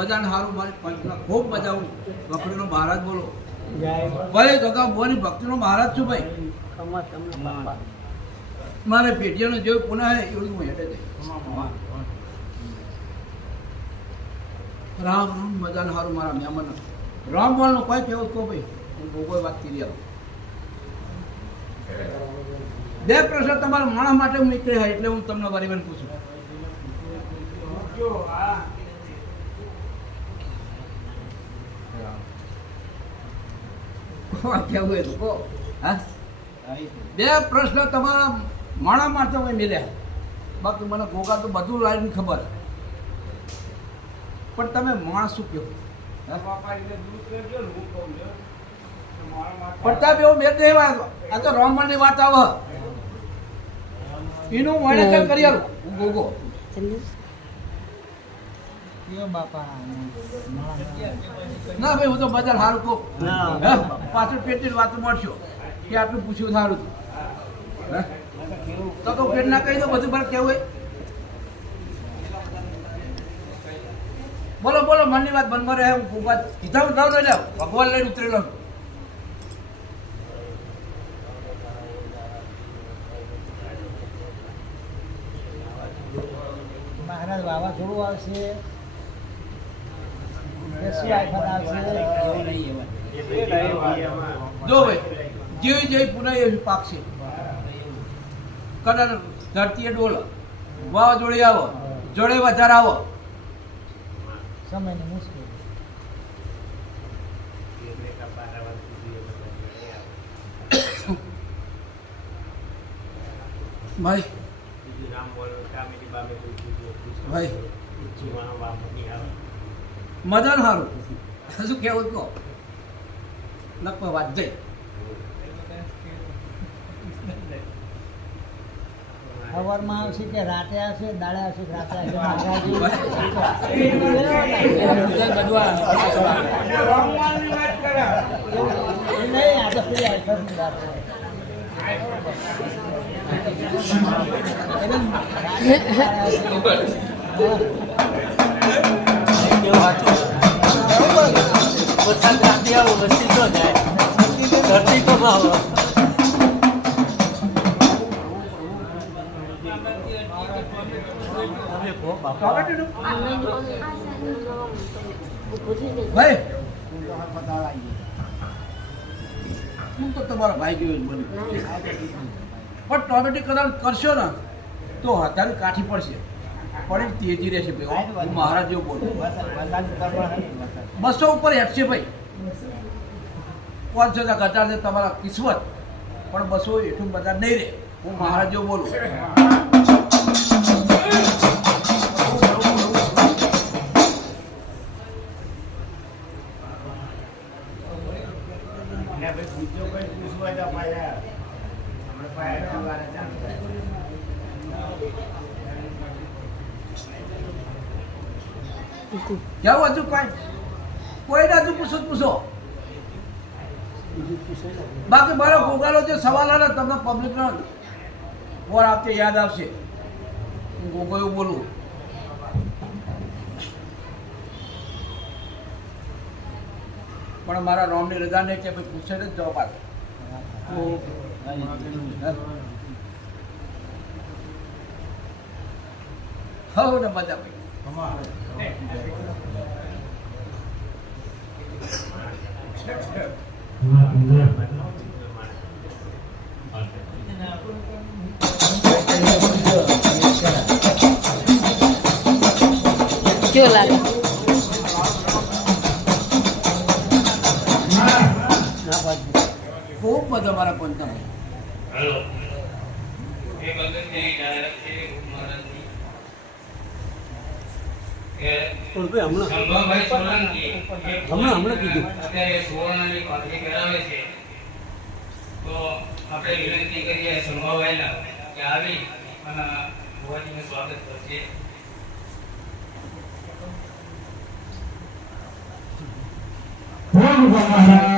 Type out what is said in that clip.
મજાને સારું મારી પંચમાં ખૂબ મજા આવું ભક્તિનો મહારાજ બોલો ભાઈ ગગા ભુવાની ભક્તિનો મહારાજ છું ભાઈ મારે પેટીયાનો જેવું પુનઃ એવું હું હેઠે જઈ રામ રામ મજાને સારું મારા મહેમાન રામ બોલનો કોઈ કેવું કહો ભાઈ હું કોઈ વાત કરી આવું બે પ્રશ્ન તમારા માણસ માટે હું નીકળ્યા એટલે હું તમને વારી વાર પૂછું કેવું એ તો હા બે પ્રશ્ન તમારા માણસ માટે હું મિલ્યા બાકી મને ગોગા તો બધું લાઈન ખબર પણ તમે માણસ શું કહો પડતા બે મેં તો એવા આ તો રોમણની વાત આવે એનું વર્ણન કરી આવું હું ગોગો ના ભાઈ હું તો બજાર સારું કહું પાછળ પેટની વાત મળશો કે આટલું પૂછ્યું સારું તો કહું પેટ ના કહી દો બધું પણ કેવું હોય બોલો બોલો મનની વાત બનવા રહે હું વાત કીધા હું જાઉં જાઉં ભગવાન લઈને ઉતરેલો મહારાજ વાવાઝોડું આવશે જો ભાઈ જેવી જેવી પુનઃ એવી પાક છે કદાચ ધરતીએ ડોલ વાવાઝોડી આવો જોડે વધારે આવો સમયની મુશ્કેલ ભાઈ ભાઈ મજાનું સારું શું કેવું કહો નક્કો વાત જઈ સવારમાં આવશે કે રાતે આવશે દાડે આવશે કે રાતે આવશે નહીં આ તો પેલી અઠવાડિયાની વાત ભાઈ હું તો તમારા ભાઈ જેવું બન્યું પણ ટોમેટિક કદાચ કરશો ને તો હતાની કાઠી પડશે પણ એમ તેજી રહેશે ભાઈ હું મહારાજ જેવું બોલું 200 ઉપર હેઠશે ભાઈ 500 ઘટાડ છે તમારા કિસ્મત પણ 200 હેઠું બધા નહીં રહે હું મહારાજ જેવું બોલું જાઓ હજુ કોઈ હજુ પૂછો બાકી મારો ગોગાલો જે સવાલ આવે તમને પબ્લિકનો ઓર આવતે યાદ આવશે હું ગોગો એવું બોલું પણ મારા રોમની રજા નહીં કે ભાઈ પૂછે જ જવાબ આપે હવ ને મજા ભાઈ કેવું લાગે ખૂબ બધા મારા પંચમ હમણાં કીધું અત્યારે સુવર્ણની પાર્ટી કરાવે છે તો આપણે વિનંતી કરીએ સંભાવાયેલા કે આવી અને ભુવાજીનું સ્વાગત કરશે મહારાજ